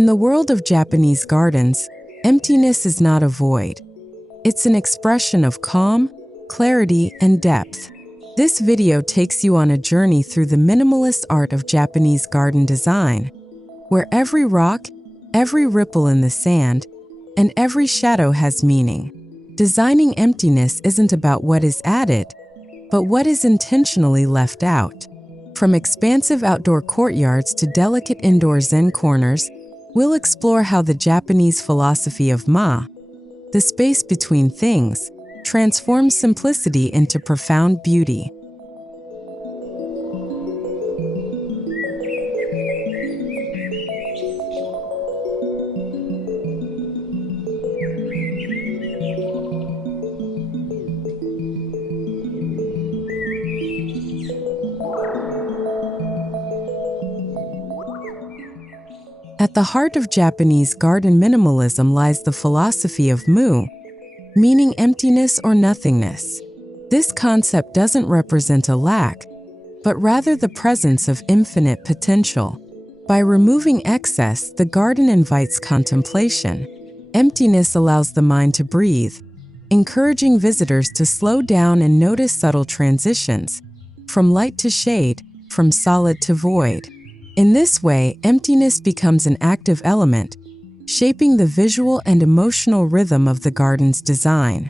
In the world of Japanese gardens, emptiness is not a void. It's an expression of calm, clarity, and depth. This video takes you on a journey through the minimalist art of Japanese garden design, where every rock, every ripple in the sand, and every shadow has meaning. Designing emptiness isn't about what is added, but what is intentionally left out. From expansive outdoor courtyards to delicate indoor zen corners, we'll explore how the Japanese philosophy of the space between things, transforms simplicity into profound beauty. At the heart of Japanese garden minimalism lies the philosophy of meaning emptiness or nothingness. This concept doesn't represent a lack, but rather the presence of infinite potential. By removing excess, the garden invites contemplation. Emptiness allows the mind to breathe, encouraging visitors to slow down and notice subtle transitions, from light to shade, from solid to void. In this way, emptiness becomes an active element, shaping the visual and emotional rhythm of the garden's design.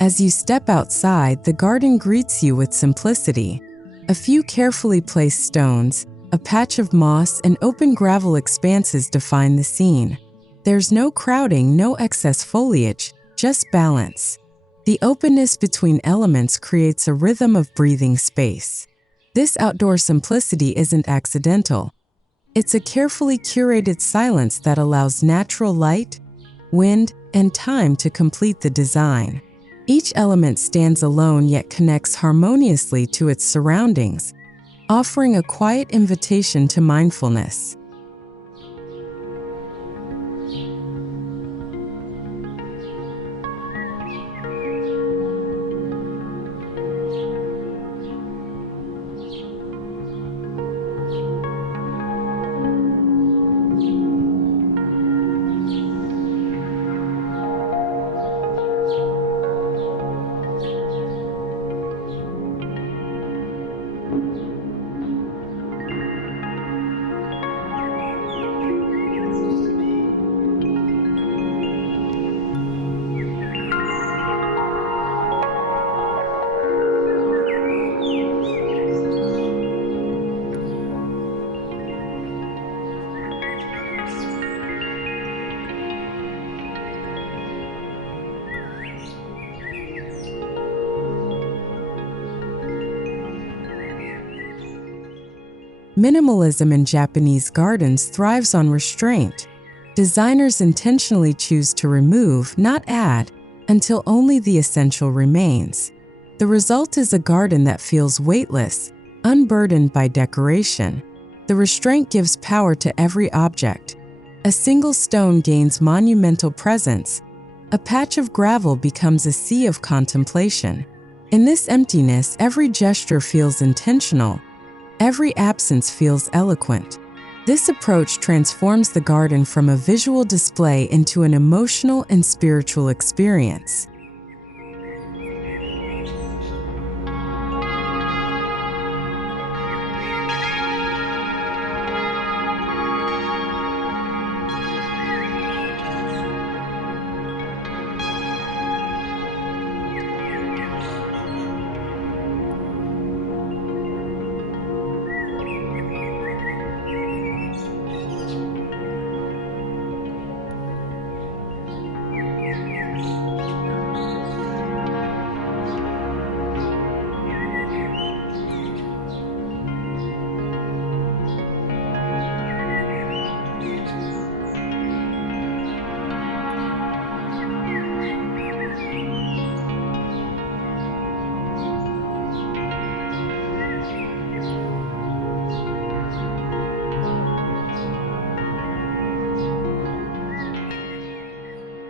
As you step outside, the garden greets you with simplicity. A few carefully placed stones, a patch of moss, and open gravel expanses define the scene. There's no crowding, no excess foliage, just balance. The openness between elements creates a rhythm of breathing space. This outdoor simplicity isn't accidental. It's a carefully curated silence that allows natural light, wind, and time to complete the design. Each element stands alone yet connects harmoniously to its surroundings, offering a quiet invitation to mindfulness. Minimalism in Japanese gardens thrives on restraint. Designers intentionally choose to remove, not add, until only the essential remains. The result is a garden that feels weightless, unburdened by decoration. The restraint gives power to every object. A single stone gains monumental presence. A patch of gravel becomes a sea of contemplation. In this emptiness, every gesture feels intentional. Every absence feels eloquent. This approach transforms the garden from a visual display into an emotional and spiritual experience.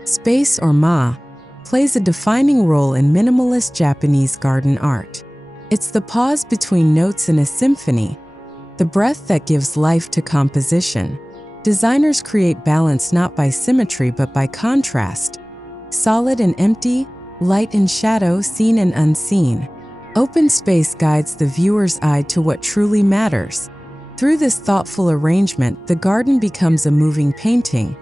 Space, or ma, plays a defining role in minimalist Japanese garden art. It's the pause between notes in a symphony, the breath that gives life to composition. Designers create balance not by symmetry but by contrast. Solid and empty, light and shadow, seen and unseen. Open space guides the viewer's eye to what truly matters. Through this thoughtful arrangement, the garden becomes a moving painting,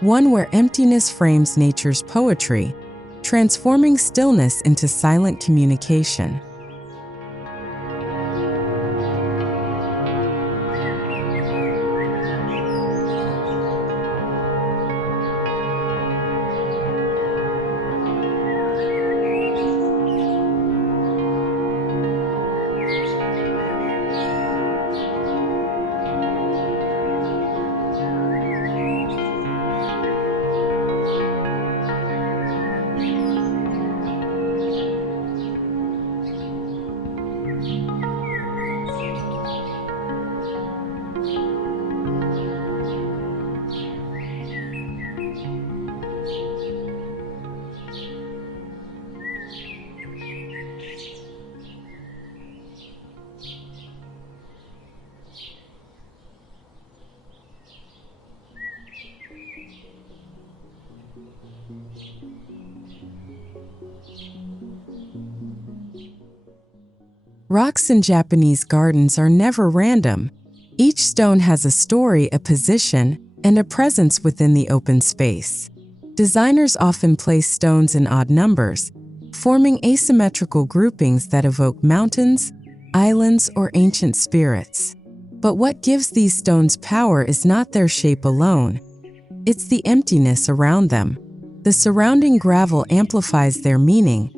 one where emptiness frames nature's poetry, transforming stillness into silent communication. Rocks in Japanese gardens are never random. Each stone has a story, a position, and a presence within the open space. Designers often place stones in odd numbers, forming asymmetrical groupings that evoke mountains, islands, or ancient spirits. But what gives these stones power is not their shape alone. It's the emptiness around them. The surrounding gravel amplifies their meaning,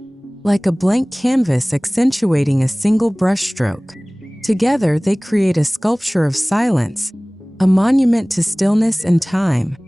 like a blank canvas accentuating a single brushstroke. Together, they create a sculpture of silence, a monument to stillness and time.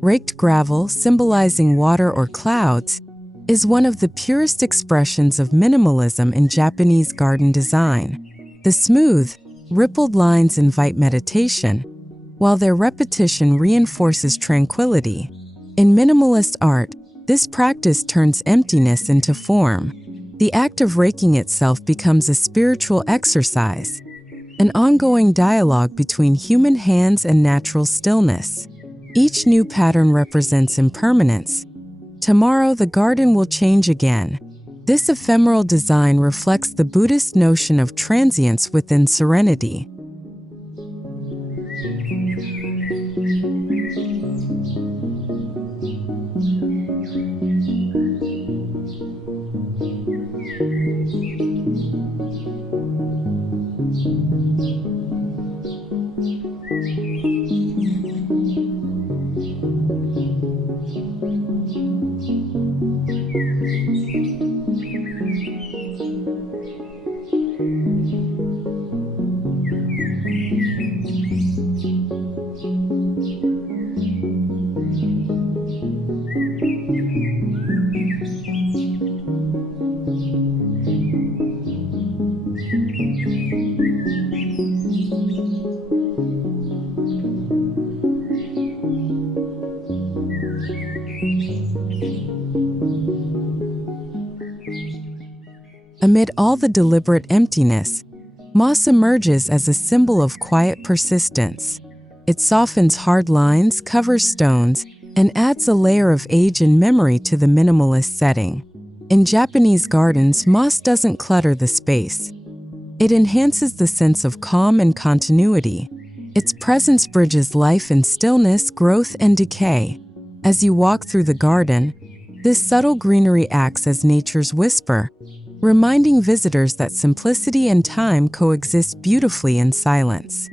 Raked gravel, symbolizing water or clouds, is one of the purest expressions of minimalism in Japanese garden design. The smooth, rippled lines invite meditation, while their repetition reinforces tranquility. In minimalist art, this practice turns emptiness into form. The act of raking itself becomes a spiritual exercise, an ongoing dialogue between human hands and natural stillness. Each new pattern represents impermanence. Tomorrow, the garden will change again. This ephemeral design reflects the Buddhist notion of transience within serenity. Amid all the deliberate emptiness, moss emerges as a symbol of quiet persistence. It softens hard lines, covers stones, and adds a layer of age and memory to the minimalist setting. In Japanese gardens, moss doesn't clutter the space. It enhances the sense of calm and continuity. Its presence bridges life and stillness, growth and decay. As you walk through the garden, this subtle greenery acts as nature's whisper, reminding visitors that simplicity and time coexist beautifully in silence.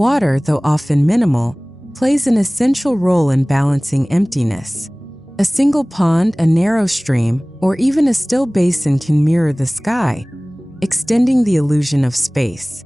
Water, though often minimal, plays an essential role in balancing emptiness. A single pond, a narrow stream, or even a still basin can mirror the sky, extending the illusion of space.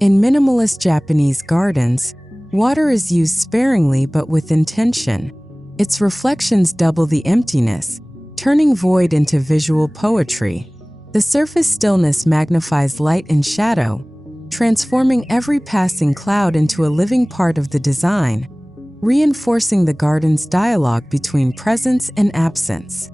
In minimalist Japanese gardens, water is used sparingly but with intention. Its reflections double the emptiness, turning void into visual poetry. The surface stillness magnifies light and shadow, transforming every passing cloud into a living part of the design, reinforcing the garden's dialogue between presence and absence.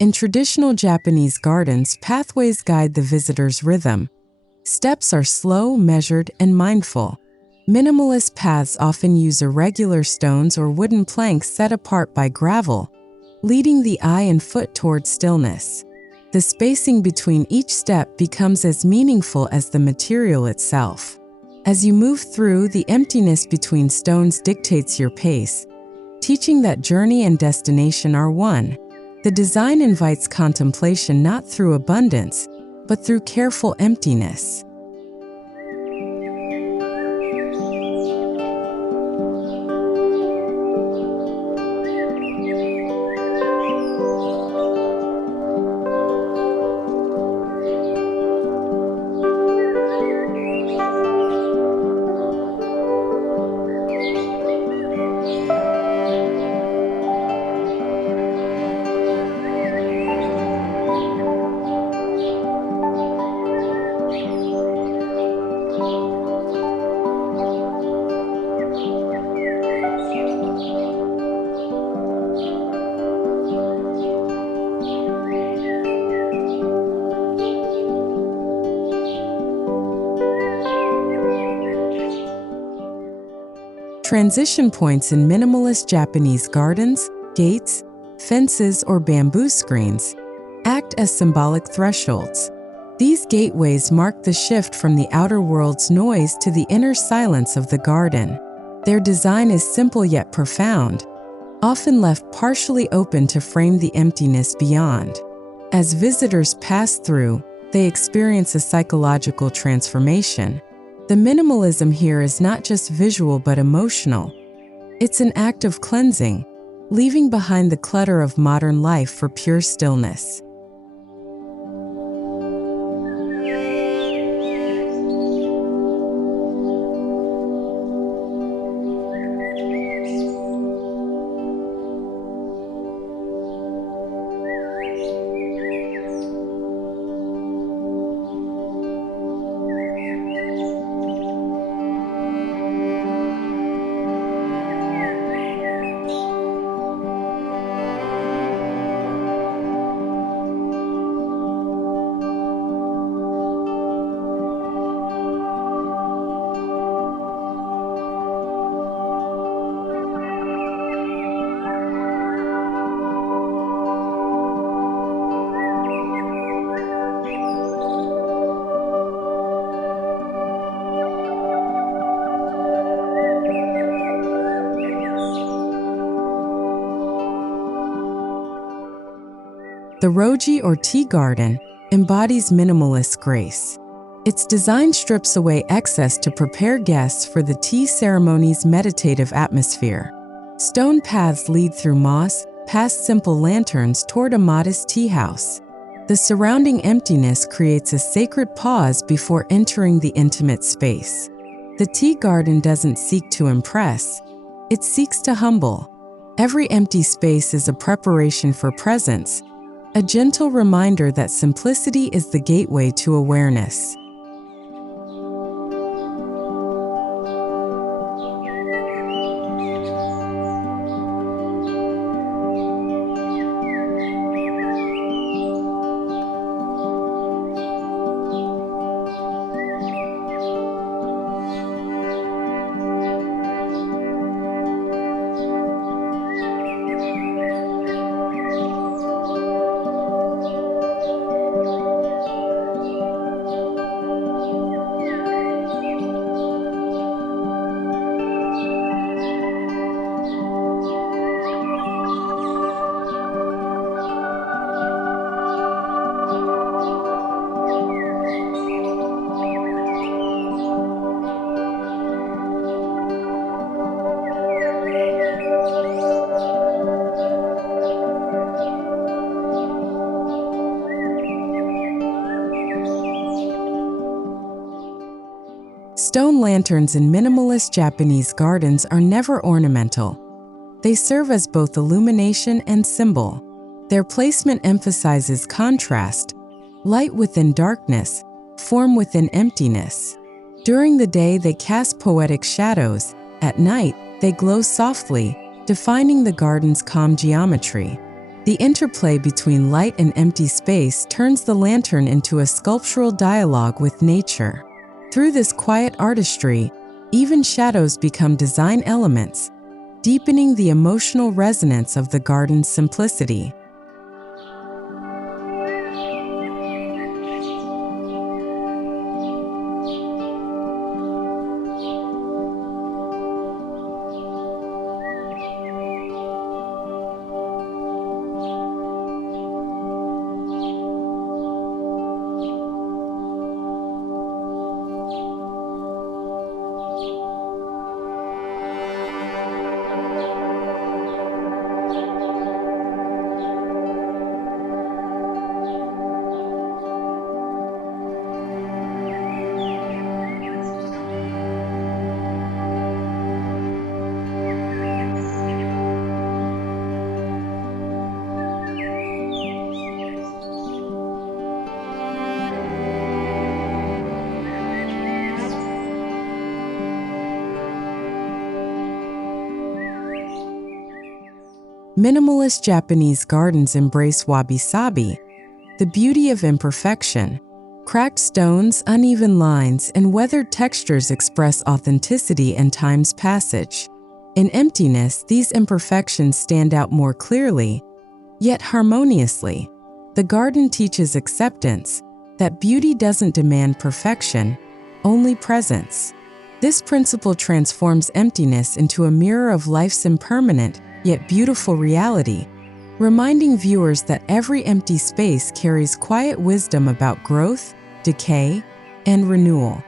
In traditional Japanese gardens, pathways guide the visitor's rhythm. Steps are slow, measured, and mindful. Minimalist paths often use irregular stones or wooden planks set apart by gravel, leading the eye and foot toward stillness. The spacing between each step becomes as meaningful as the material itself. As you move through, the emptiness between stones dictates your pace, teaching that journey and destination are one. The design invites contemplation not through abundance, but through careful emptiness. Transition points in minimalist Japanese gardens, gates, fences, or bamboo screens act as symbolic thresholds. These gateways mark the shift from the outer world's noise to the inner silence of the garden. Their design is simple yet profound, often left partially open to frame the emptiness beyond. As visitors pass through, they experience a psychological transformation. The minimalism here is not just visual but emotional. It's an act of cleansing, leaving behind the clutter of modern life for pure stillness. The Roji or tea garden embodies minimalist grace. Its design strips away excess to prepare guests for the tea ceremony's meditative atmosphere. Stone paths lead through moss, past simple lanterns toward a modest tea house. The surrounding emptiness creates a sacred pause before entering the intimate space. The tea garden doesn't seek to impress, it seeks to humble. Every empty space is a preparation for presence, a gentle reminder that simplicity is the gateway to awareness. Stone lanterns in minimalist Japanese gardens are never ornamental. They serve as both illumination and symbol. Their placement emphasizes contrast, light within darkness, form within emptiness. During the day, they cast poetic shadows. At night, they glow softly, defining the garden's calm geometry. The interplay between light and empty space turns the lantern into a sculptural dialogue with nature. Through this quiet artistry, even shadows become design elements, deepening the emotional resonance of the garden's simplicity. Minimalist Japanese gardens embrace Wabi Sabi, the beauty of imperfection. Cracked stones, uneven lines, and weathered textures express authenticity and time's passage. In emptiness, these imperfections stand out more clearly, yet harmoniously. The garden teaches acceptance, that beauty doesn't demand perfection, only presence. This principle transforms emptiness into a mirror of life's impermanent, yet beautiful reality, reminding viewers that every empty space carries quiet wisdom about growth, decay, and renewal.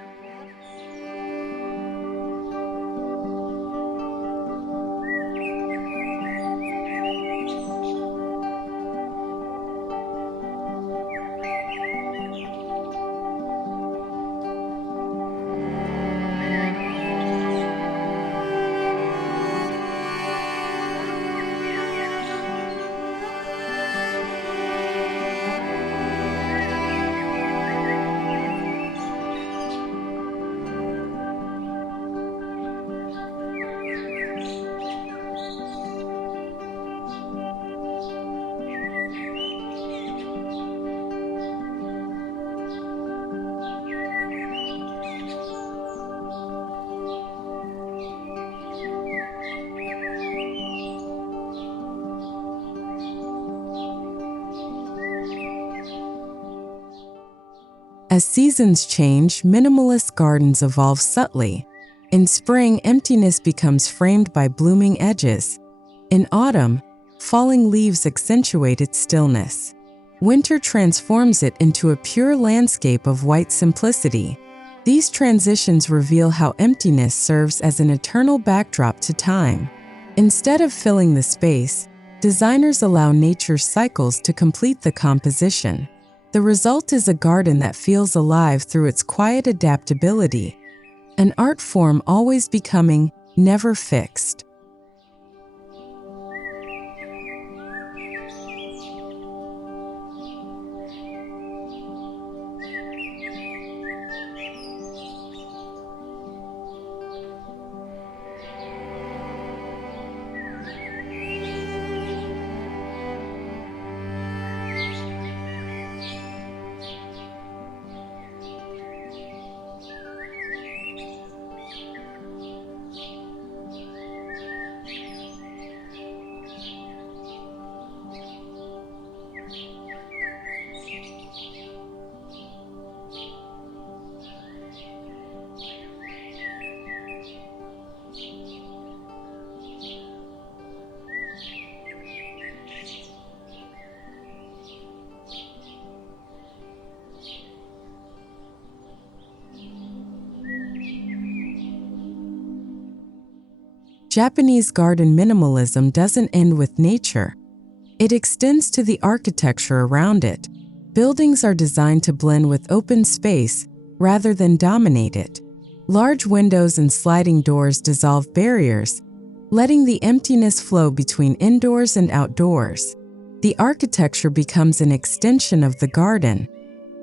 As seasons change, minimalist gardens evolve subtly. In spring, emptiness becomes framed by blooming edges. In autumn, falling leaves accentuate its stillness. Winter transforms it into a pure landscape of white simplicity. These transitions reveal how emptiness serves as an eternal backdrop to time. Instead of filling the space, designers allow nature's cycles to complete the composition. The result is a garden that feels alive through its quiet adaptability, an art form always becoming, never fixed. Japanese garden minimalism doesn't end with nature. It extends to the architecture around it. Buildings are designed to blend with open space rather than dominate it. Large windows and sliding doors dissolve barriers, letting the emptiness flow between indoors and outdoors. The architecture becomes an extension of the garden,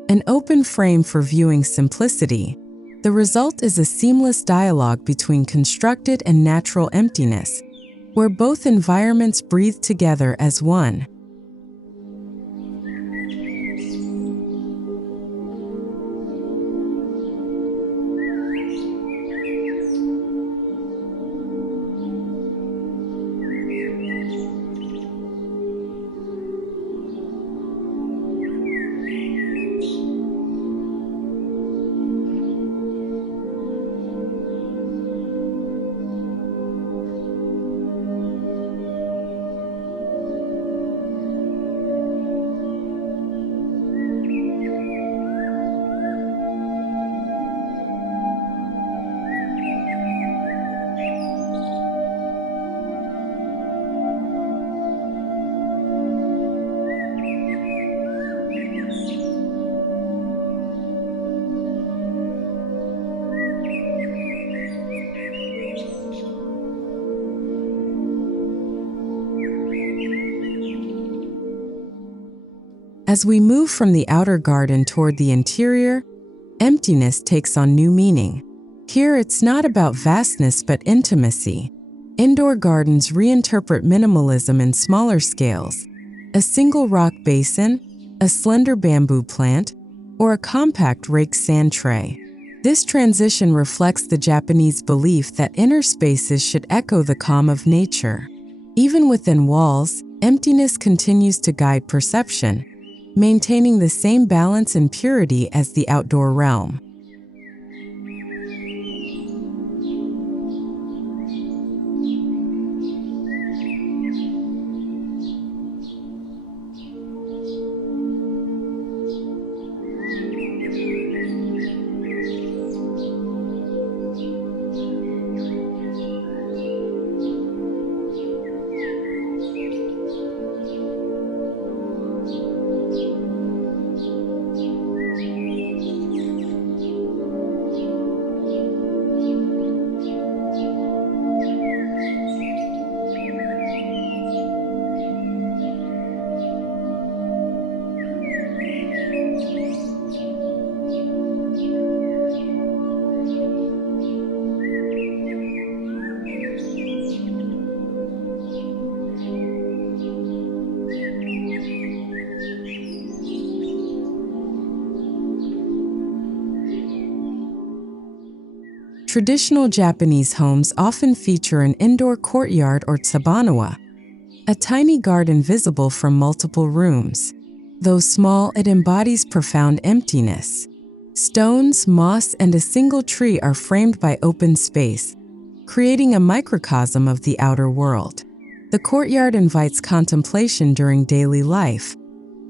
an open frame for viewing simplicity. The result is a seamless dialogue between constructed and natural emptiness, where both environments breathe together as one. As we move from the outer garden toward the interior, emptiness takes on new meaning. Here, it's not about vastness but intimacy. Indoor gardens reinterpret minimalism in smaller scales. A single rock basin, a slender bamboo plant, or a compact raked sand tray. This transition reflects the Japanese belief that inner spaces should echo the calm of nature. Even within walls, emptiness continues to guide perception, maintaining the same balance and purity as the outdoor realm. Traditional Japanese homes often feature an indoor courtyard or tsubanawa, a tiny garden visible from multiple rooms. Though small, it embodies profound emptiness. Stones, moss, and a single tree are framed by open space, creating a microcosm of the outer world. The courtyard invites contemplation during daily life,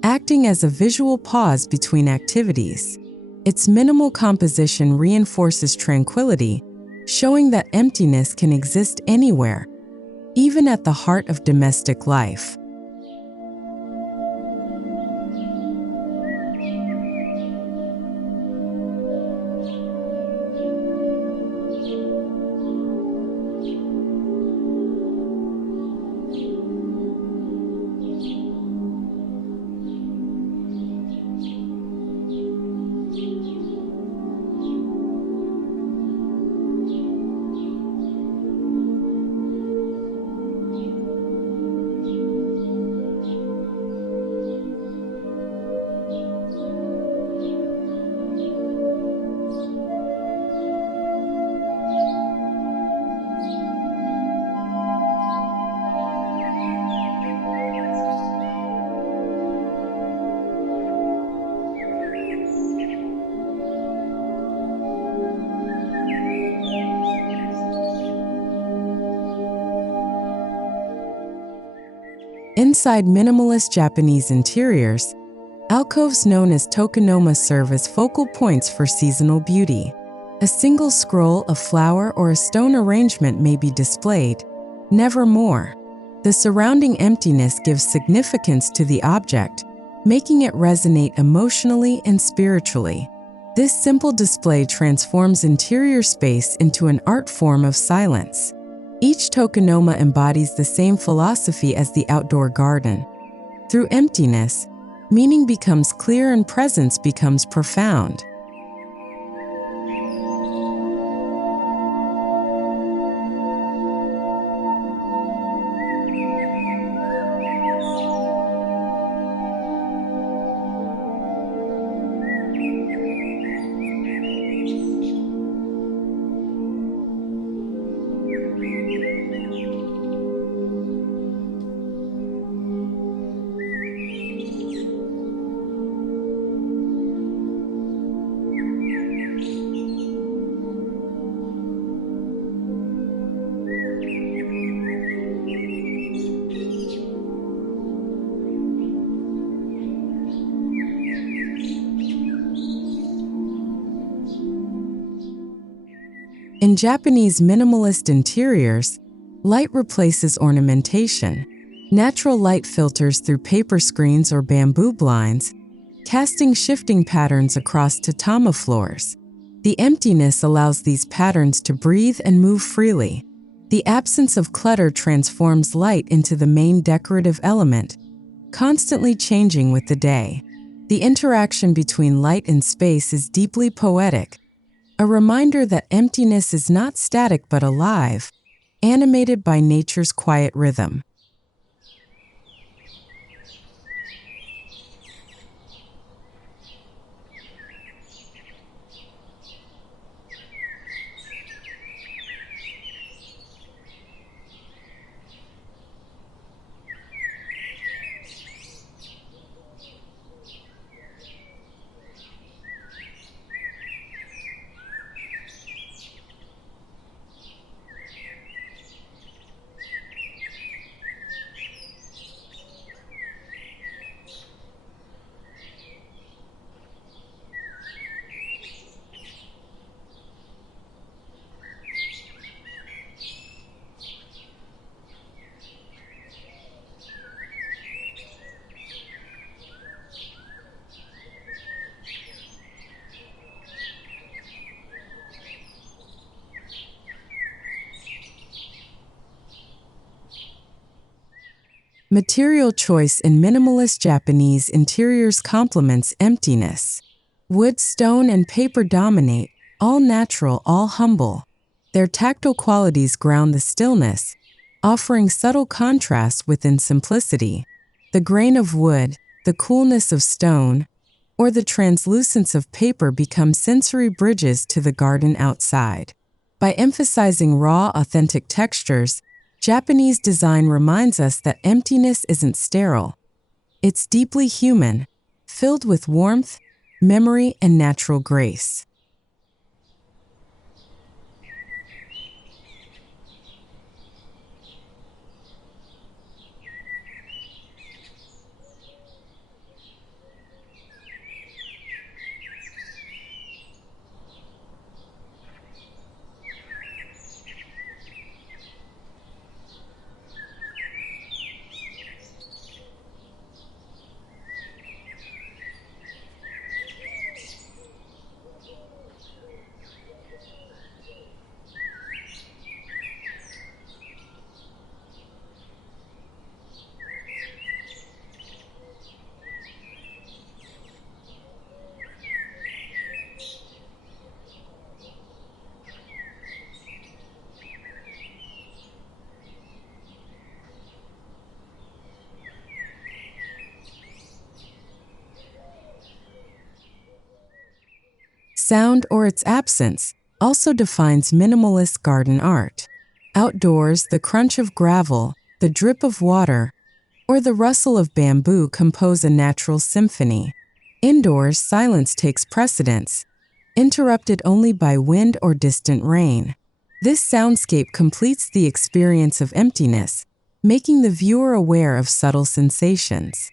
acting as a visual pause between activities. Its minimal composition reinforces tranquility, showing that emptiness can exist anywhere, even at the heart of domestic life. Inside minimalist Japanese interiors, alcoves known as tokonoma serve as focal points for seasonal beauty. A single scroll, a flower, or a stone arrangement may be displayed, never more. The surrounding emptiness gives significance to the object, making it resonate emotionally and spiritually. This simple display transforms interior space into an art form of silence. Each tokonoma embodies the same philosophy as the outdoor garden. Through emptiness, meaning becomes clear and presence becomes profound. In Japanese minimalist interiors, light replaces ornamentation. Natural light filters through paper screens or bamboo blinds, casting shifting patterns across tatami floors. The emptiness allows these patterns to breathe and move freely. The absence of clutter transforms light into the main decorative element, constantly changing with the day. The interaction between light and space is deeply poetic, a reminder that emptiness is not static but alive, animated by nature's quiet rhythm. Material choice in minimalist Japanese interiors complements emptiness. Wood, stone, and paper dominate, all natural, all humble. Their tactile qualities ground the stillness, offering subtle contrast within simplicity. The grain of wood, the coolness of stone, or the translucence of paper become sensory bridges to the garden outside. By emphasizing raw, authentic textures, Japanese design reminds us that emptiness isn't sterile. It's deeply human, filled with warmth, memory, and natural grace. Sound or its absence also defines minimalist garden art. Outdoors, the crunch of gravel, the drip of water, or the rustle of bamboo compose a natural symphony. Indoors, silence takes precedence, interrupted only by wind or distant rain. This soundscape completes the experience of emptiness, making the viewer aware of subtle sensations.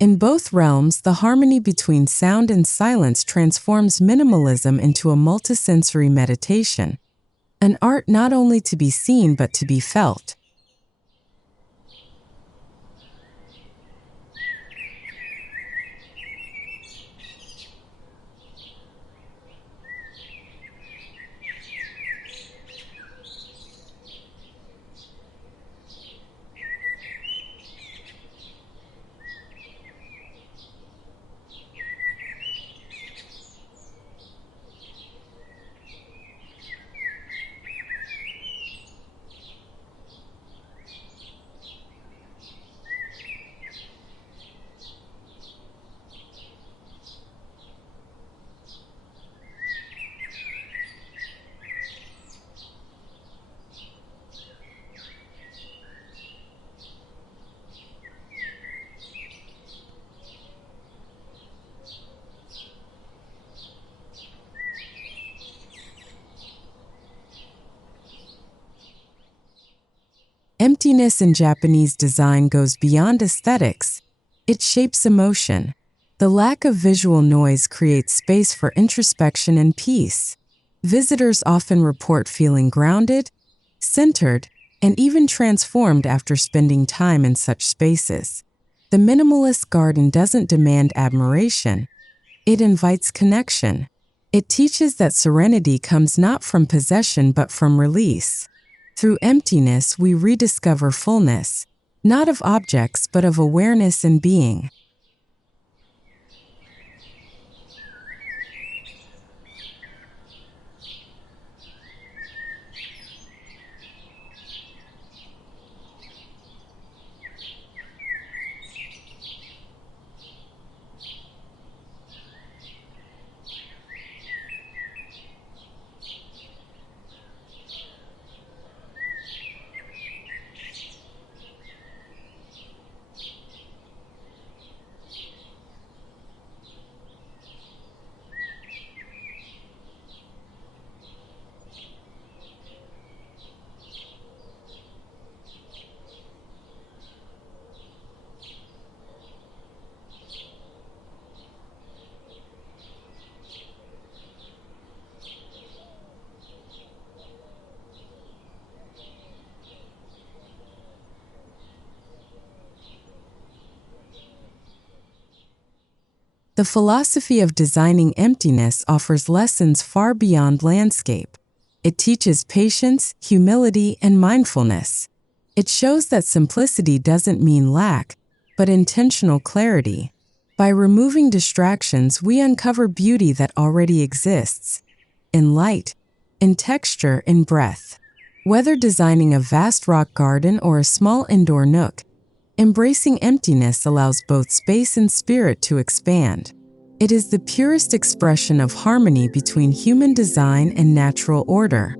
In both realms, the harmony between sound and silence transforms minimalism into a multisensory meditation, an art not only to be seen but to be felt. Emptiness in Japanese design goes beyond aesthetics. It shapes emotion. The lack of visual noise creates space for introspection and peace. Visitors often report feeling grounded, centered, and even transformed after spending time in such spaces. The minimalist garden doesn't demand admiration. It invites connection. It teaches that serenity comes not from possession but from release. Through emptiness, we rediscover fullness, not of objects but of awareness and being. The philosophy of designing emptiness offers lessons far beyond landscape. It teaches patience, humility, and mindfulness. It shows that simplicity doesn't mean lack, but intentional clarity. By removing distractions, we uncover beauty that already exists, in light, in texture, in breath. Whether designing a vast rock garden or a small indoor nook, embracing emptiness allows both space and spirit to expand. It is the purest expression of harmony between human design and natural order.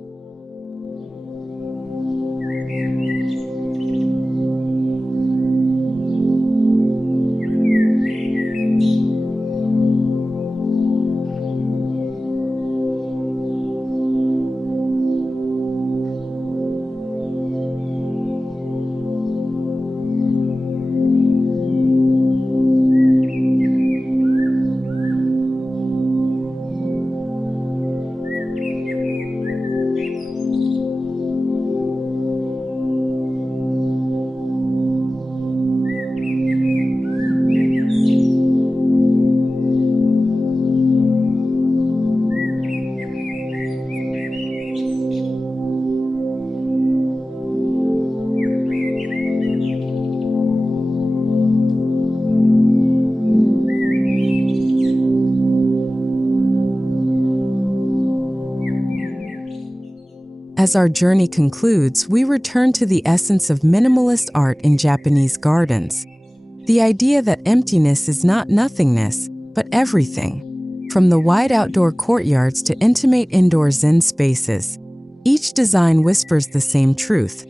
As our journey concludes, we return to the essence of minimalist art in Japanese gardens. The idea that emptiness is not nothingness, but everything. From the wide outdoor courtyards to intimate indoor Zen spaces, each design whispers the same truth.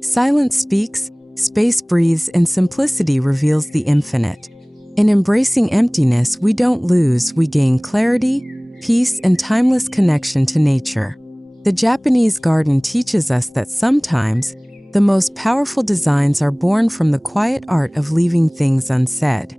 Silence speaks, space breathes, and simplicity reveals the infinite. In embracing emptiness, we don't lose, we gain clarity, peace, and timeless connection to nature. The Japanese garden teaches us that sometimes the most powerful designs are born from the quiet art of leaving things unsaid.